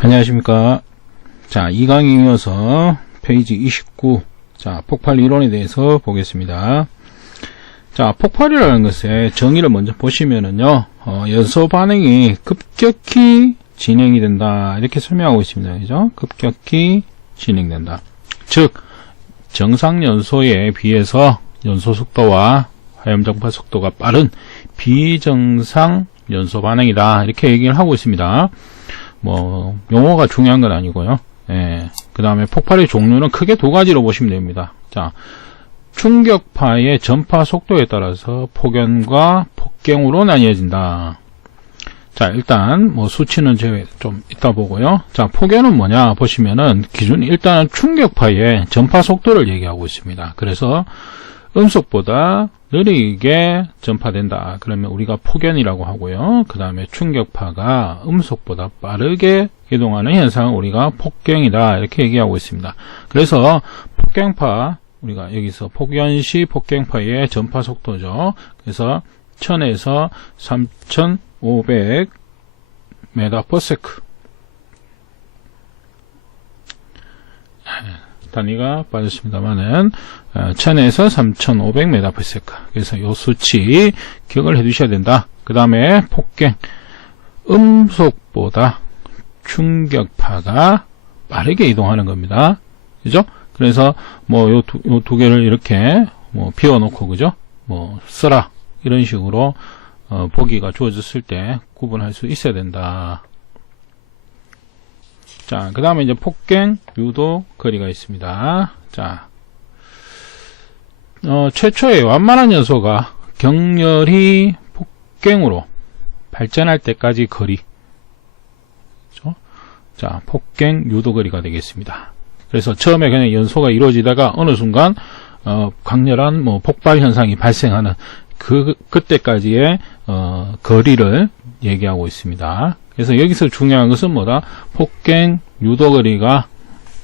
안녕하십니까. 자, 이 강의 이어서 페이지 29, 자, 폭발 이론에 대해서 보겠습니다. 자, 폭발이라는 것의 정의를 먼저 보시면은요, 연소 반응이 급격히 진행이 된다, 이렇게 설명하고 있습니다. 그죠? 급격히 진행된다. 즉, 정상 연소에 비해서 연소 속도와 화염장파 속도가 빠른 비정상 연소 반응이다, 이렇게 얘기를 하고 있습니다. 용어가 중요한 건 아니고요. 그 다음에 폭발의 종류는 크게 두 가지로 보시면 됩니다. 자, 충격파의 전파 속도에 따라서 폭연과 폭갱으로 나뉘어진다. 자, 일단 수치는 좀 이따 보고요. 자, 폭연은 뭐냐 보시면은 기준이 일단은 충격파의 전파 속도를 얘기하고 있습니다. 그래서 음속보다 느리게 전파된다. 그러면 우리가 폭연이라고 하고요. 그 다음에 충격파가 음속보다 빠르게 이동하는 현상은 우리가 폭갱이다, 이렇게 얘기하고 있습니다. 그래서 폭갱파, 우리가 여기서 폭연시 폭갱파의 전파 속도죠. 그래서 1000에서 3500 m/s 단위가 빠졌습니다만은 1000에서 3500 m/s. 그래서 요 수치 기억을 해 두셔야 된다. 그 다음에 폭갱, 음속보다 충격파가 빠르게 이동하는 겁니다. 그죠? 그래서 요 두 개를 이렇게 비워놓고, 그죠? 쓰라, 이런 식으로 보기가 주어졌을 때 구분할 수 있어야 된다. 자, 그 다음에 이제 폭갱, 유도, 거리가 있습니다. 자, 최초의 완만한 연소가 격렬히 폭갱으로 발전할 때까지 거리. 그렇죠? 자, 폭갱, 유도 거리가 되겠습니다. 그래서 처음에 그냥 연소가 이루어지다가 어느 순간, 강렬한 폭발 현상이 발생하는 그때까지의, 거리를 얘기하고 있습니다. 그래서 여기서 중요한 것은 뭐다? 폭갱, 유도 거리가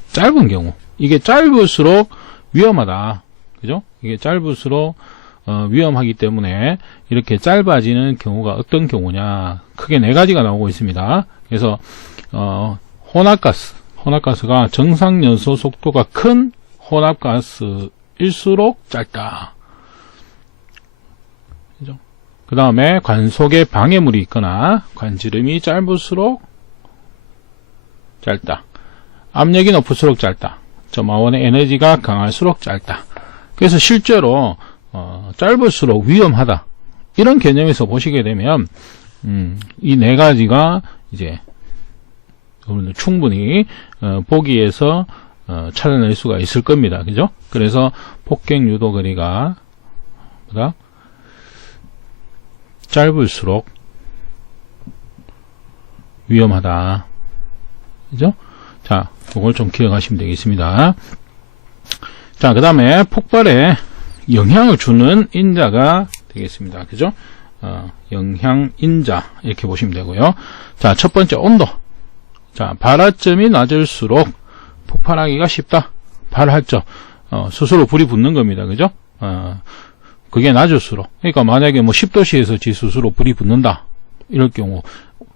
짧은 경우. 이게 짧을수록 위험하다. 그죠? 이게 짧을수록 위험하기 때문에 이렇게 짧아지는 경우가 어떤 경우냐? 크게 네 가지가 나오고 있습니다. 그래서 혼합가스가 정상 연소 속도가 큰 혼합가스일수록 짧다. 그죠? 그 다음에 관속에 방해물이 있거나 관지름이 짧을수록 짧다. 압력이 높을수록 짧다. 점화원의 에너지가 강할수록 짧다. 그래서 실제로 짧을수록 위험하다. 이런 개념에서 보시게 되면 이 네 가지가 이제 여러분들 충분히 보기에서 찾아낼 수가 있을 겁니다. 그죠? 그래서 폭갱 유도 거리가 보다 짧을수록 위험하다. 그죠? 자, 그걸 좀 기억하시면 되겠습니다. 자, 그 다음에 폭발에 영향을 주는 인자가 되겠습니다. 그죠? 영향인자, 이렇게 보시면 되고요. 자, 첫 번째, 온도. 자, 발화점이 낮을수록 폭발하기가 쉽다. 발화점. 스스로 불이 붙는 겁니다. 그죠? 그게 낮을수록. 그러니까 만약에 10도씨에서 지 스스로 불이 붙는다. 이럴 경우,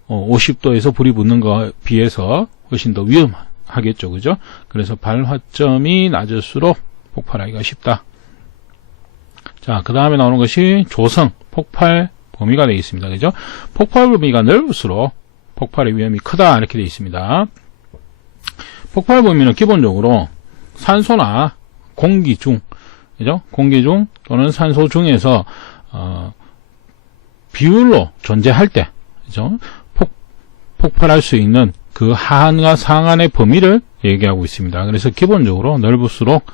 50도에서 불이 붙는 거에 비해서 훨씬 더 위험하겠죠. 그죠? 그래서 발화점이 낮을수록 폭발하기가 쉽다. 자, 그 다음에 나오는 것이 조성, 폭발 범위가 되어 있습니다. 그죠? 폭발 범위가 넓을수록 폭발의 위험이 크다, 이렇게 되어 있습니다. 폭발 범위는 기본적으로 산소나 공기 중, 그죠? 공기 중 또는 산소 중에서 비율로 존재할 때, 그죠? 폭발할 수 있는 그 하한과 상한의 범위를 얘기하고 있습니다. 그래서 기본적으로 넓을수록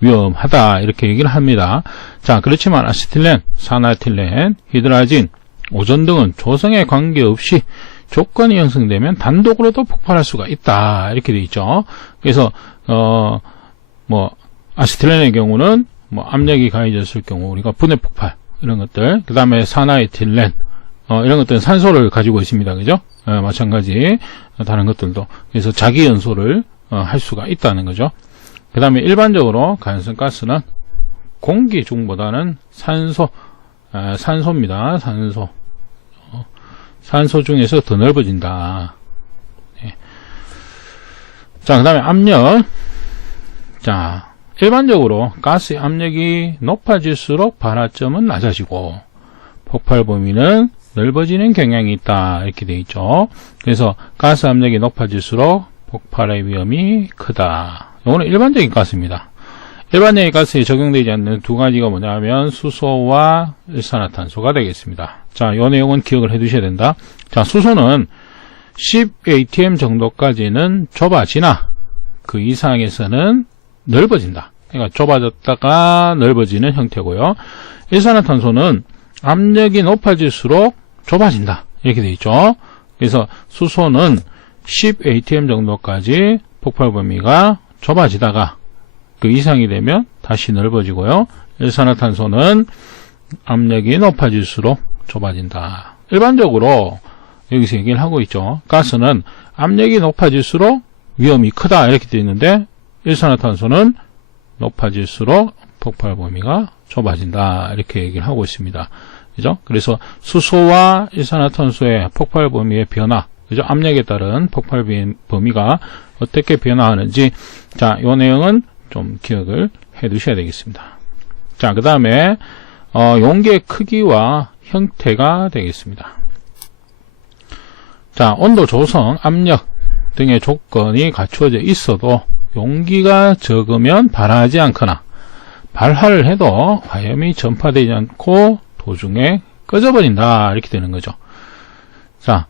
위험하다, 이렇게 얘기를 합니다. 자, 그렇지만 아세틸렌, 산화에틸렌, 히드라진, 오존 등은 조성에 관계없이 조건이 형성되면 단독으로도 폭발할 수가 있다, 이렇게 되어 있죠. 그래서 아세틸렌의 경우는 압력이 가해졌을 경우 우리가 분해 폭발, 이런 것들, 그 다음에 산화에틸렌, 이런 것들은 산소를 가지고 있습니다. 그죠? 마찬가지 다른 것들도. 그래서 자기 연소를 할 수가 있다는 거죠. 그 다음에 일반적으로 가연성가스는 공기 중보다는 산소입니다. 산소 중에서 더 넓어진다. 네. 자, 그 다음에 압력. 자, 일반적으로 가스의 압력이 높아질수록 발화점은 낮아지고 폭발 범위는 넓어지는 경향이 있다. 이렇게 되어 있죠. 그래서 가스 압력이 높아질수록 폭발의 위험이 크다. 이거는 일반적인 가스입니다. 일반적인 가스에 적용되지 않는 두 가지가 뭐냐면 수소와 일산화탄소가 되겠습니다. 자, 이 내용은 기억을 해 두셔야 된다. 자, 수소는 10atm 정도까지는 좁아지나 그 이상에서는 넓어진다. 그러니까 좁아졌다가 넓어지는 형태고요. 일산화탄소는 압력이 높아질수록 좁아진다. 이렇게 되어 있죠. 그래서 수소는 10atm 정도까지 폭발 범위가 좁아지다가 그 이상이 되면 다시 넓어지고요. 일산화탄소는 압력이 높아질수록 좁아진다. 일반적으로 여기서 얘기를 하고 있죠. 가스는 압력이 높아질수록 위험이 크다 이렇게 되어 있는데 일산화탄소는 높아질수록 폭발 범위가 좁아진다 이렇게 얘기를 하고 있습니다. 그죠? 그래서 수소와 일산화탄소의 폭발 범위의 변화, 그죠? 압력에 따른 폭발 범위가 어떻게 변화하는지, 자, 이 내용은 좀 기억을 해 두셔야 되겠습니다. 자, 그 다음에 용기의 크기와 형태가 되겠습니다. 자, 온도 조성, 압력 등의 조건이 갖추어져 있어도 용기가 적으면 발화하지 않거나 발화를 해도 화염이 전파되지 않고 도중에 꺼져버린다 이렇게 되는 거죠. 자,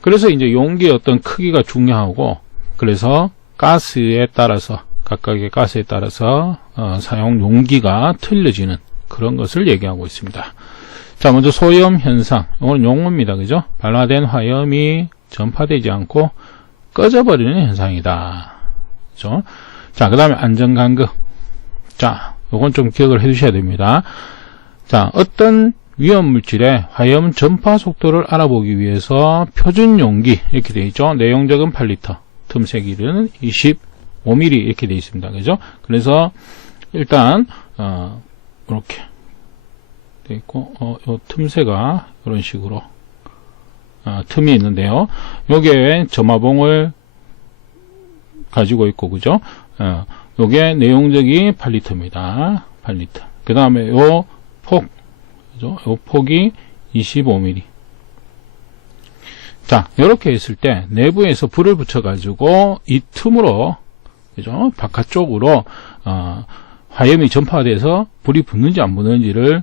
그래서 이제 용기의 어떤 크기가 중요하고, 그래서 가스에 따라서 각각의 가스에 따라서 사용 용기가 틀려지는 그런 것을 얘기하고 있습니다. 자, 먼저 소염 현상, 이건 용어입니다. 그죠? 발화된 화염이 전파되지 않고 꺼져버리는 현상이다. 그죠? 자, 그 다음에 안전간극. 자, 이건 좀 기억을 해 두셔야 됩니다. 자, 어떤 위험물질의 화염 전파 속도를 알아보기 위해서 표준 용기 이렇게 되어 있죠. 내용적은 8리터, 틈새 길이는 25mm 이렇게 되어 있습니다. 그죠? 그래서 일단 이렇게 되어 있고 요 틈새가 이런 식으로 틈이 있는데요. 요게 점화봉을 가지고 있고, 그죠? 요게 내용적이 8리터입니다. 8리터. 그 다음에 요 폭, 그죠? 요 폭이 25mm. 자, 이렇게 했을 때 내부에서 불을 붙여가지고 이 틈으로, 그죠? 바깥쪽으로 화염이 전파돼서 불이 붙는지 안 붙는지를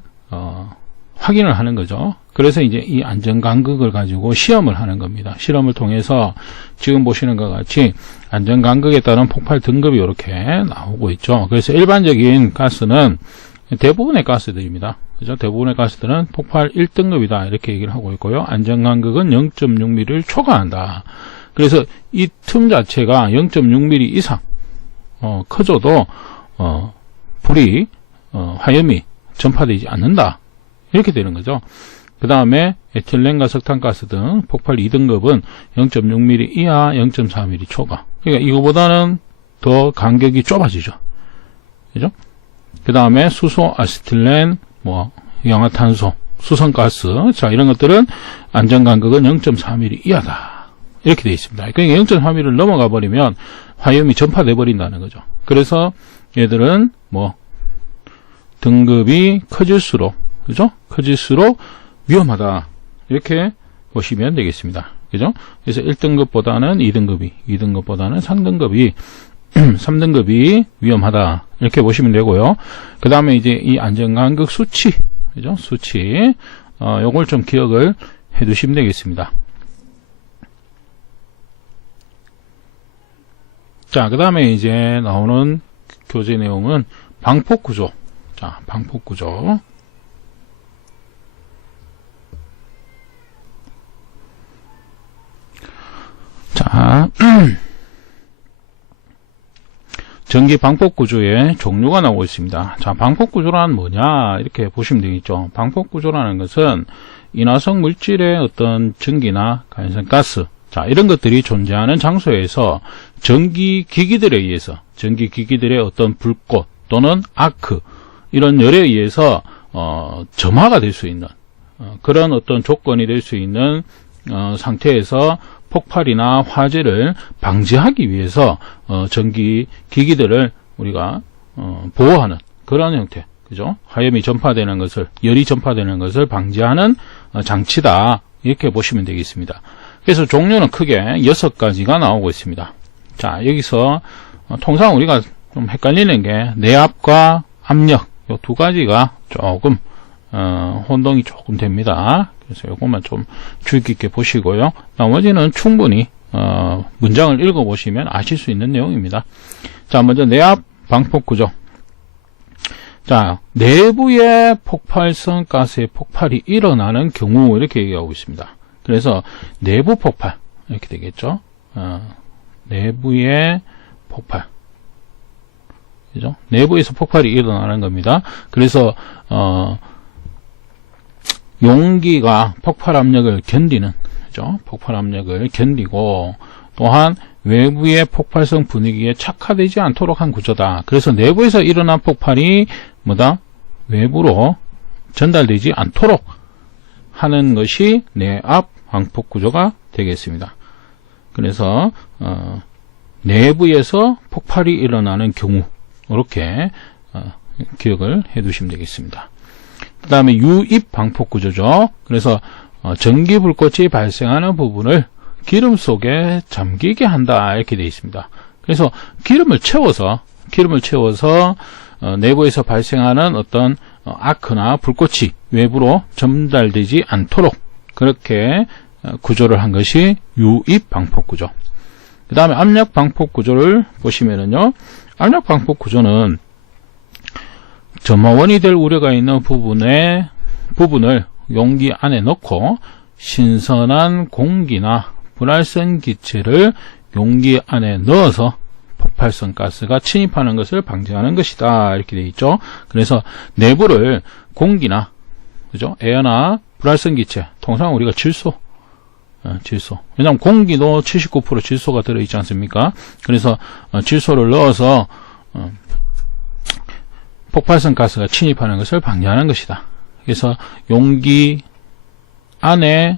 확인을 하는 거죠. 그래서 이제 이 안전간극을 가지고 시험을 하는 겁니다. 실험을 통해서 지금 보시는 것 같이 안전간극에 따른 폭발 등급이 이렇게 나오고 있죠. 그래서 일반적인 가스는 대부분의 가스들입니다. 그죠? 대부분의 가스들은 폭발 1등급이다. 이렇게 얘기를 하고 있고요. 안전간극은 0.6mm를 초과한다. 그래서 이 틈 자체가 0.6mm 이상 커져도 불이 화염이 전파되지 않는다. 이렇게 되는 거죠. 그 다음에 에틸렌과 석탄가스 등 폭발 2등급은 0.6mm 이하 0.4mm 초과. 그러니까 이거보다는 더 간격이 좁아지죠. 그죠? 그 다음에 수소, 아세틸렌, 이氧화탄소, 수성가스. 자, 이런 것들은 안전간극은 0.4mm 이하다. 이렇게 되어 있습니다. 그러니까 0.4mm를 넘어가 버리면 화염이 전파돼 버린다는 거죠. 그래서 얘들은 등급이 커질수록, 그죠? 커질수록 위험하다. 이렇게 보시면 되겠습니다. 그죠? 그래서 1등급보다는 2등급이, 2등급보다는 3등급이, 3등급이 위험하다. 이렇게 보시면 되고요. 그 다음에 이제 이 안전간극 수치, 그죠? 수치, 요걸 좀 기억을 해 두시면 되겠습니다. 자, 그 다음에 이제 나오는 교재 내용은 방폭구조. 자, 방폭구조. 자, 전기 방폭구조의 종류가 나오고 있습니다. 자, 방폭구조란 뭐냐 이렇게 보시면 되겠죠. 방폭구조라는 것은 인화성 물질의 어떤 전기나 간선 가스, 자, 이런 것들이 존재하는 장소에서 전기기기들에 의해서, 전기기기들의 어떤 불꽃 또는 아크, 이런 열에 의해서 점화가 될 수 있는 그런 어떤 조건이 될 수 있는 상태에서 폭발이나 화재를 방지하기 위해서 전기 기기들을 우리가 보호하는 그런 형태, 그죠? 화염이 전파되는 것을, 열이 전파되는 것을 방지하는 장치다, 이렇게 보시면 되겠습니다. 그래서 종류는 크게 6가지가 나오고 있습니다. 자, 여기서 통상 우리가 좀 헷갈리는 게 내압과 압력, 이 두 가지가 조금 혼동이 조금 됩니다. 그래서 이것만 좀 주의 깊게 보시고요. 나머지는 충분히 문장을 읽어보시면 아실 수 있는 내용입니다. 자, 먼저 내압 방폭 구조. 자, 내부의 폭발성 가스의 폭발이 일어나는 경우, 이렇게 얘기하고 있습니다. 그래서 내부 폭발, 이렇게 되겠죠. 내부의 폭발, 그죠? 내부에서 폭발이 일어나는 겁니다. 그래서 용기가 폭발 압력을 견디는, 그죠? 폭발 압력을 견디고, 또한 외부의 폭발성 분위기에 착화되지 않도록 한 구조다. 그래서 내부에서 일어난 폭발이 뭐다? 외부로 전달되지 않도록 하는 것이 내압 방폭 구조가 되겠습니다. 그래서 내부에서 폭발이 일어나는 경우, 이렇게 기억을 해 두시면 되겠습니다. 그 다음에 유입 방폭 구조죠. 그래서 전기 불꽃이 발생하는 부분을 기름 속에 잠기게 한다, 이렇게 되어 있습니다. 그래서 기름을 채워서 내부에서 발생하는 어떤 아크나 불꽃이 외부로 전달되지 않도록 그렇게 구조를 한 것이 유입 방폭 구조. 그 다음에 압력 방폭 구조를 보시면은요, 압력 방폭 구조는 점화원이 될 우려가 있는 부분을 용기 안에 넣고 신선한 공기나 불활성 기체를 용기 안에 넣어서 폭발성 가스가 침입하는 것을 방지하는 것이다, 이렇게 되어 있죠. 그래서 내부를 공기나, 그죠? 에어나 불활성 기체, 통상 우리가 질소. 왜냐하면 공기도 79% 질소가 들어있지 않습니까? 그래서 질소를 넣어서 폭발성 가스가 침입하는 것을 방지하는 것이다. 그래서 용기 안에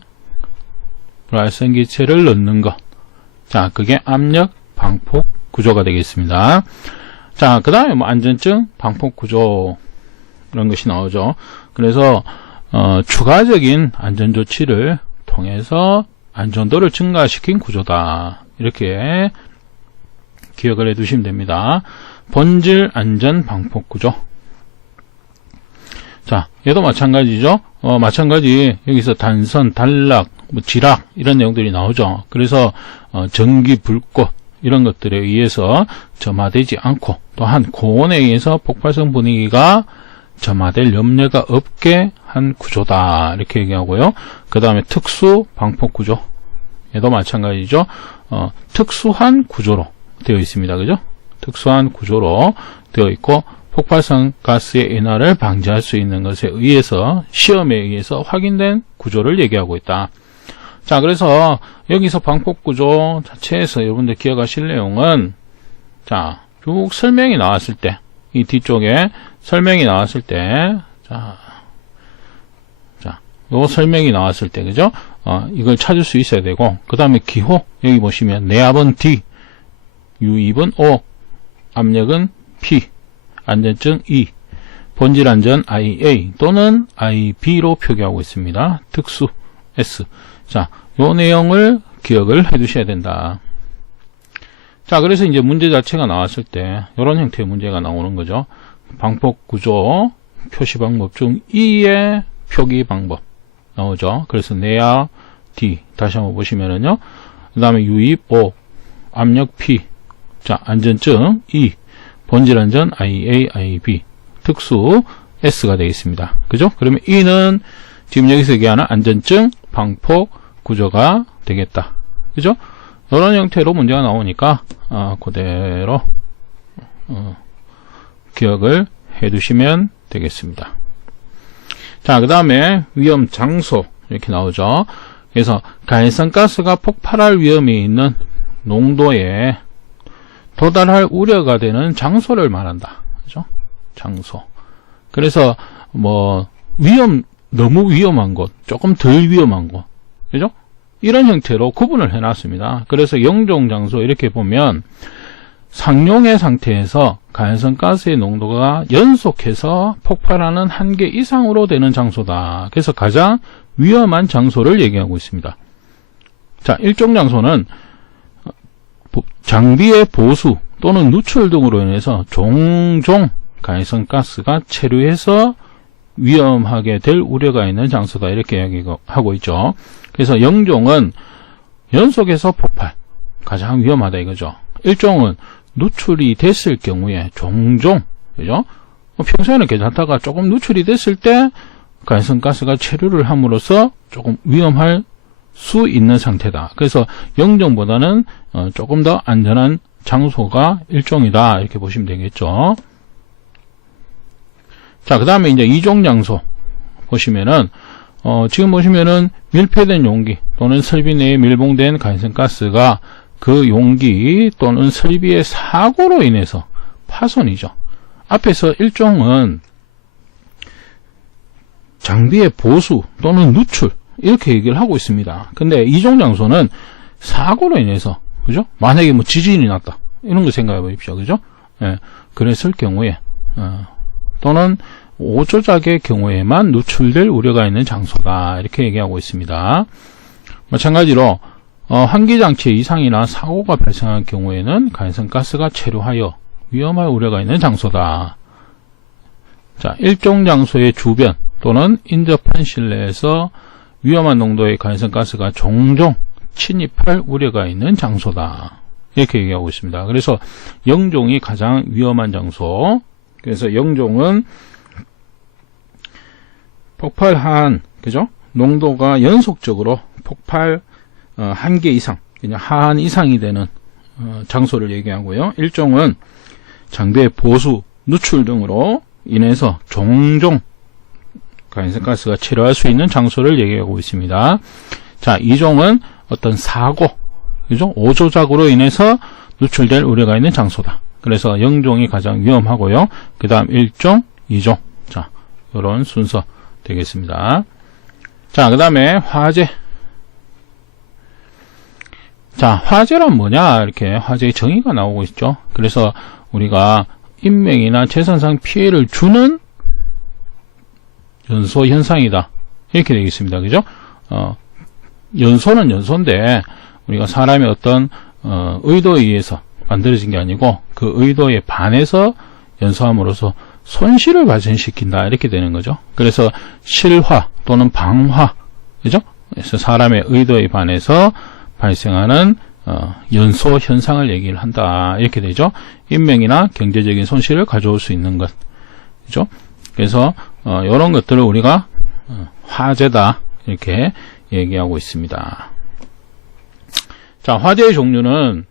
불활성 기체를 넣는 것. 자, 그게 압력 방폭 구조가 되겠습니다. 자, 그 다음에 안전증 방폭 구조, 이런 것이 나오죠. 그래서 추가적인 안전조치를 통해서 안전도를 증가시킨 구조다, 이렇게 기억을 해 두시면 됩니다. 본질 안전 방폭 구조. 자, 얘도 마찬가지죠. 마찬가지 여기서 단선, 단락, 지락, 이런 내용들이 나오죠. 그래서 전기, 불꽃, 이런 것들에 의해서 점화되지 않고, 또한 고온에 의해서 폭발성 분위기가 점화될 염려가 없게 한 구조다, 이렇게 얘기하고요. 그 다음에 특수 방폭 구조, 얘도 마찬가지죠. 특수한 구조로 되어 있습니다. 그죠? 특수한 구조로 되어 있고, 폭발성 가스의 인화를 방지할 수 있는 것에 의해서, 시험에 의해서 확인된 구조를 얘기하고 있다. 자, 그래서 여기서 방폭 구조 자체에서 여러분들 기억하실 내용은, 자, 쭉 설명이 나왔을 때, 이 뒤쪽에 설명이 나왔을 때, 요 설명이 나왔을 때, 그죠? 이걸 찾을 수 있어야 되고, 그 다음에 기호, 여기 보시면, 내압은 D, 유입은 O, 압력은 P, 안전증 E, 본질 안전 IA 또는 IB로 표기하고 있습니다. 특수 S. 자, 요 내용을 기억을 해 두셔야 된다. 자, 그래서 이제 문제 자체가 나왔을 때, 이런 형태의 문제가 나오는 거죠. 방폭 구조, 표시 방법 중 E의 표기 방법 나오죠. 그래서 내압 D, 다시 한번 보시면은요. 그 다음에 유입 O, 압력 P, 자, 안전증 E, 본질 안전 IA, IB, 특수 S가 되겠습니다. 그죠? 그러면 E는 지금 여기서 얘기하는 안전증 방폭 구조가 되겠다. 그죠? 이런 형태로 문제가 나오니까 그대로 기억을 해 두시면 되겠습니다. 자, 그 다음에 위험 장소, 이렇게 나오죠. 그래서 가해성 가스가 폭발할 위험이 있는 농도에 도달할 우려가 되는 장소를 말한다. 그죠? 장소. 그래서 너무 위험한 곳, 조금 덜 위험한 곳, 그죠? 이런 형태로 구분을 해놨습니다. 그래서 영종 장소 이렇게 보면 상용의 상태에서 가연성 가스의 농도가 연속해서 폭발하는 한계 이상으로 되는 장소다. 그래서 가장 위험한 장소를 얘기하고 있습니다. 자, 일종 장소는 장비의 보수 또는 누출 등으로 인해서 종종 가연성 가스가 체류해서 위험하게 될 우려가 있는 장소다. 이렇게 이야기하고 있죠. 그래서 영종은 연속해서 폭발, 가장 위험하다 이거죠. 일종은 누출이 됐을 경우에 종종, 그죠? 평소에는 괜찮다가 조금 누출이 됐을 때 가연성 가스가 체류를 함으로써 조금 위험할 수 있는 상태다. 그래서 영종보다는 조금 더 안전한 장소가 일종이다. 이렇게 보시면 되겠죠. 자, 그 다음에 이제 이종 장소 보시면은 지금 보시면은 밀폐된 용기 또는 설비 내에 밀봉된 가연성 가스가 그 용기 또는 설비의 사고로 인해서 파손이죠. 앞에서 일종은 장비의 보수 또는 누출 이렇게 얘기를 하고 있습니다. 근데 이종 장소는 사고로 인해서, 그죠? 만약에 뭐 지진이 났다 이런 거 생각해 보십시오. 그죠? 예, 그랬을 경우에 또는 오조작의 경우에만 누출될 우려가 있는 장소다. 이렇게 얘기하고 있습니다. 마찬가지로 환기장치 이상이나 사고가 발생한 경우에는 가연성 가스가 체류하여 위험할 우려가 있는 장소다. 자, 일종 장소의 주변 또는 인접한 실내에서 위험한 농도의 가연성 가스가 종종 침입할 우려가 있는 장소다. 이렇게 얘기하고 있습니다. 그래서 영종이 가장 위험한 장소. 그래서 영종은 폭발한, 그죠? 농도가 연속적으로 폭발 한계 이상, 그냥 하한 이상이 되는 장소를 얘기하고요. 일종은 장비의 보수, 누출 등으로 인해서 종종 가연성 가스가 체류할 수 있는 장소를 얘기하고 있습니다. 자, 이종은 어떤 사고, 그죠? 오조작으로 인해서 누출될 우려가 있는 장소다. 그래서 영종이 가장 위험하고요. 그 다음 1종, 2종. 자, 이런 순서 되겠습니다. 자, 그 다음에 화재. 자, 화재란 뭐냐? 이렇게 화재의 정의가 나오고 있죠. 그래서 우리가 인명이나 재산상 피해를 주는 연소 현상이다. 이렇게 되겠습니다. 그죠? 연소는 연소인데 우리가 사람의 어떤 의도에 의해서 만들어진 게 아니고 그 의도에 반해서 연소함으로써 손실을 발생시킨다. 이렇게 되는 거죠. 그래서 실화 또는 방화, 그죠? 그래서 사람의 의도에 반해서 발생하는 연소 현상을 얘기를 한다. 이렇게 되죠. 인명이나 경제적인 손실을 가져올 수 있는 것, 그죠? 그래서 이런 것들을 우리가 화재다. 이렇게 얘기하고 있습니다. 자, 화재의 종류는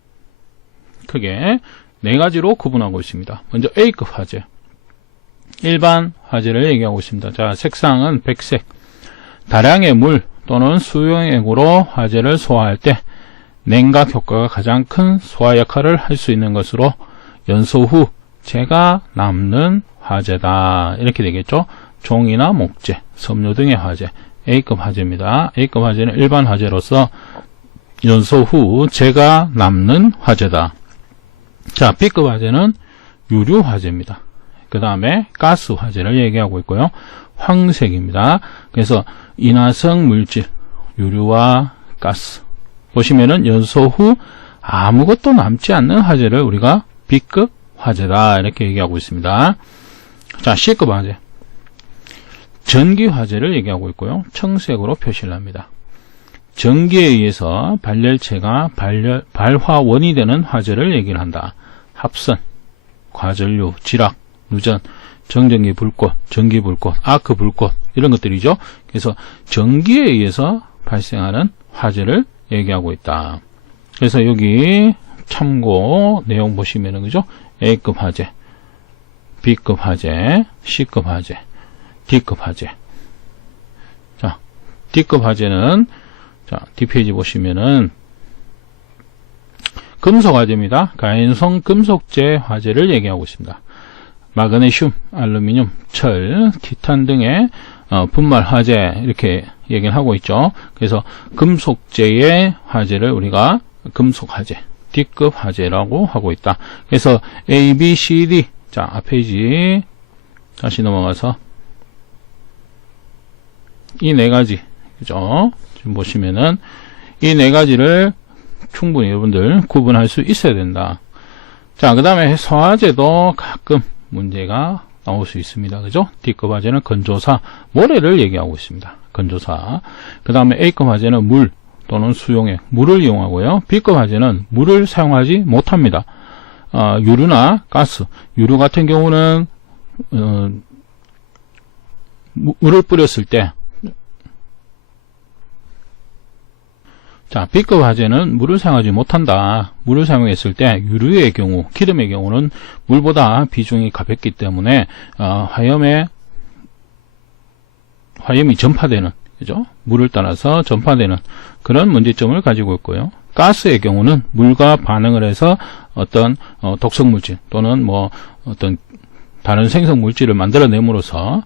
크게 네 가지로 구분하고 있습니다. 먼저 A급 화재. 일반 화재를 얘기하고 있습니다. 자, 색상은 백색. 다량의 물 또는 수용액으로 화재를 소화할 때 냉각 효과가 가장 큰 소화 역할을 할 수 있는 것으로 연소 후 재가 남는 화재다. 이렇게 되겠죠. 종이나 목재, 섬유 등의 화재. A급 화재입니다. A급 화재는 일반 화재로서 연소 후 재가 남는 화재다. 자, B급 화재는 유류 화재입니다. 그 다음에 가스 화재를 얘기하고 있고요. 황색입니다. 그래서 인화성 물질, 유류와 가스. 보시면은 연소 후 아무것도 남지 않는 화재를 우리가 B급 화재다. 이렇게 얘기하고 있습니다. 자, C급 화재. 전기 화재를 얘기하고 있고요. 청색으로 표시를 합니다. 전기에 의해서 발열체가 발화원이 되는 화재를 얘기를 한다. 합선, 과전류, 지락, 누전, 정전기 불꽃, 전기 불꽃, 아크 불꽃 이런 것들이죠. 그래서 전기에 의해서 발생하는 화재를 얘기하고 있다. 그래서 여기 참고 내용 보시면은 그죠? A급 화재, B급 화재, C급 화재, D급 화재. 자, D급 화재는 자, 뒷페이지 보시면은 금속 화재입니다. 가연성 금속재 화재를 얘기하고 있습니다. 마그네슘, 알루미늄, 철, 티탄 등의 분말 화재 이렇게 얘기를 하고 있죠. 그래서 금속재의 화재를 우리가 금속화재, D급 화재라고 하고 있다. 그래서 A, B, C, D. 자, 앞 페이지 다시 넘어가서 이 네 가지, 그죠? 지금 보시면은 이 네 가지를 충분히 여러분들 구분할 수 있어야 된다. 자, 그 다음에 소화제도 가끔 문제가 나올 수 있습니다. 그죠? D급 화재는 건조사, 모래를 얘기하고 있습니다. 건조사. 그 다음에 A급 화재는 물 또는 수용액, 물을 이용하고요. B급 화재는 물을 사용하지 못합니다. 유류나 가스, 유류 같은 경우는 물을 뿌렸을 때, 자, B급 화재는 물을 사용하지 못한다. 물을 사용했을 때 유류의 경우, 기름의 경우는 물보다 비중이 가볍기 때문에 화염이 전파되는, 그죠? 물을 따라서 전파되는 그런 문제점을 가지고 있고요. 가스의 경우는 물과 반응을 해서 어떤 독성 물질 또는 뭐 어떤 다른 생성 물질을 만들어냄으로써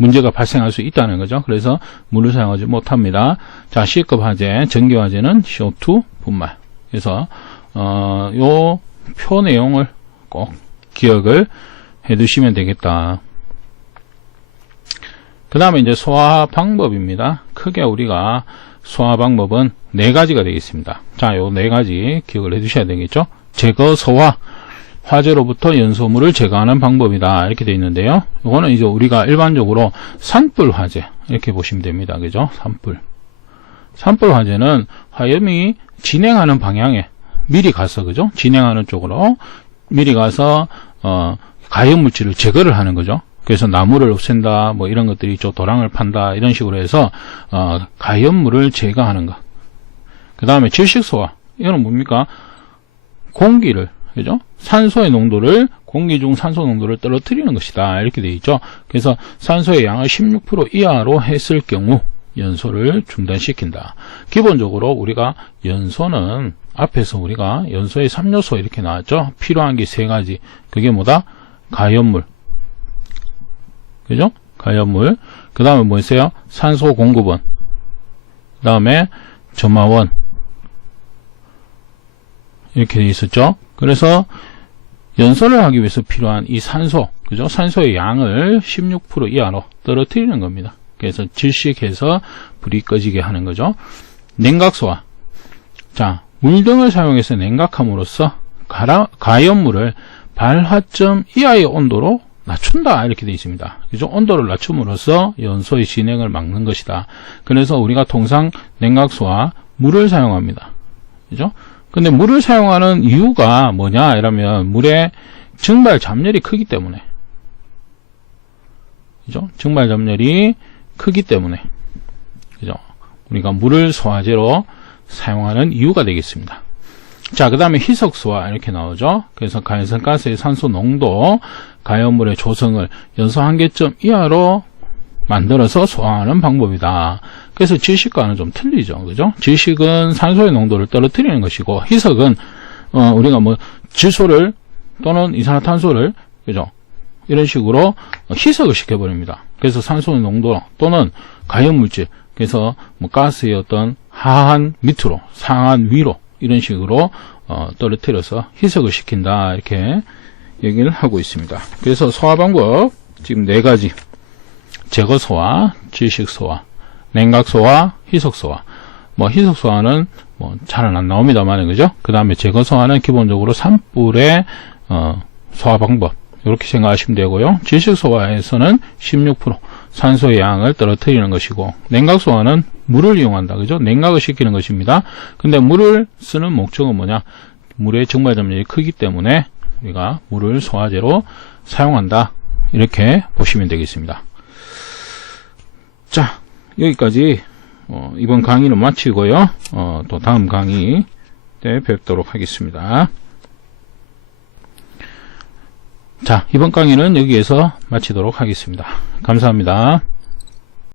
문제가 발생할 수 있다는 거죠. 그래서 물을 사용하지 못합니다. 자, C급 화재, 전기 화재는 CO2 분말. 그래서 요 표 내용을 꼭 기억을 해 두시면 되겠다. 그 다음에 이제 소화 방법입니다. 크게 우리가 소화 방법은 네 가지가 되겠습니다. 자, 요 네 가지 기억을 해 두셔야 되겠죠. 제거, 소화, 화재로부터 연소물을 제거하는 방법이다. 이렇게 되어 있는데요. 이거는 이제 우리가 일반적으로 산불 화재 이렇게 보시면 됩니다. 그죠? 산불 화재는 화염이 진행하는 방향에 미리 가서, 그죠? 진행하는 쪽으로 미리 가서 가염 물질을 제거를 하는 거죠. 그래서 나무를 없앤다, 뭐 이런 것들이 있죠. 도랑을 판다, 이런 식으로 해서 가염물을 제거하는 것. 그 다음에 질식소화. 이거는 뭡니까? 공기를, 그죠? 산소의 농도를, 공기 중 산소 농도를 떨어뜨리는 것이다. 이렇게 되어 있죠. 그래서 산소의 양을 16% 이하로 했을 경우 연소를 중단시킨다. 기본적으로 우리가 연소는 앞에서 우리가 연소의 3요소 이렇게 나왔죠. 필요한 게 세 가지. 그게 뭐다? 가염물. 그죠? 가염물. 그 다음에 뭐 있어요? 산소 공급원. 그 다음에 점화원. 이렇게 되어 있었죠. 그래서 연소를 하기 위해서 필요한 이 산소, 그죠? 산소의 양을 16% 이하로 떨어뜨리는 겁니다. 그래서 질식해서 불이 꺼지게 하는 거죠. 냉각소화. 자, 물 등을 사용해서 냉각함으로써 가염물을 발화점 이하의 온도로 낮춘다. 이렇게 되어 있습니다. 그죠? 온도를 낮춤으로써 연소의 진행을 막는 것이다. 그래서 우리가 통상 냉각소와 물을 사용합니다. 그죠? 근데 물을 사용하는 이유가 뭐냐? 이러면 물의 증발 잡열이 크기 때문에. 그죠? 증발 잡열이 크기 때문에. 그죠? 우리가 물을 소화제로 사용하는 이유가 되겠습니다. 자, 그 다음에 희석소화 이렇게 나오죠. 그래서 가연성 가스의 산소 농도, 가연물의 조성을 연소 한계점 이하로 만들어서 소화하는 방법이다. 그래서 질식과는 좀 틀리죠. 그죠? 질식은 산소의 농도를 떨어뜨리는 것이고, 희석은 우리가 뭐 질소를 또는 이산화탄소를, 그죠? 이런 식으로 희석을 시켜버립니다. 그래서 산소의 농도 또는 가연물질, 그래서 뭐 가스의 어떤 하한 밑으로, 상한 위로 이런 식으로 떨어뜨려서 희석을 시킨다. 이렇게 얘기를 하고 있습니다. 그래서 소화 방법 지금 네 가지. 제거소화, 질식소화, 냉각소화, 희석소화. 뭐 희석소화는 뭐 잘은 안 나옵니다만, 그죠? 그 다음에 제거소화는 기본적으로 산불의 소화 방법 이렇게 생각하시면 되고요. 질식소화에서는 16% 산소의 양을 떨어뜨리는 것이고, 냉각소화는 물을 이용한다. 그죠? 냉각을 시키는 것입니다. 근데 물을 쓰는 목적은 뭐냐? 물의 증발 점유율이 크기 때문에 우리가 물을 소화제로 사용한다. 이렇게 보시면 되겠습니다. 자, 여기까지 이번 강의는 마치고요. 또 다음 강의 때 뵙도록 하겠습니다. 자, 이번 강의는 여기에서 마치도록 하겠습니다. 감사합니다.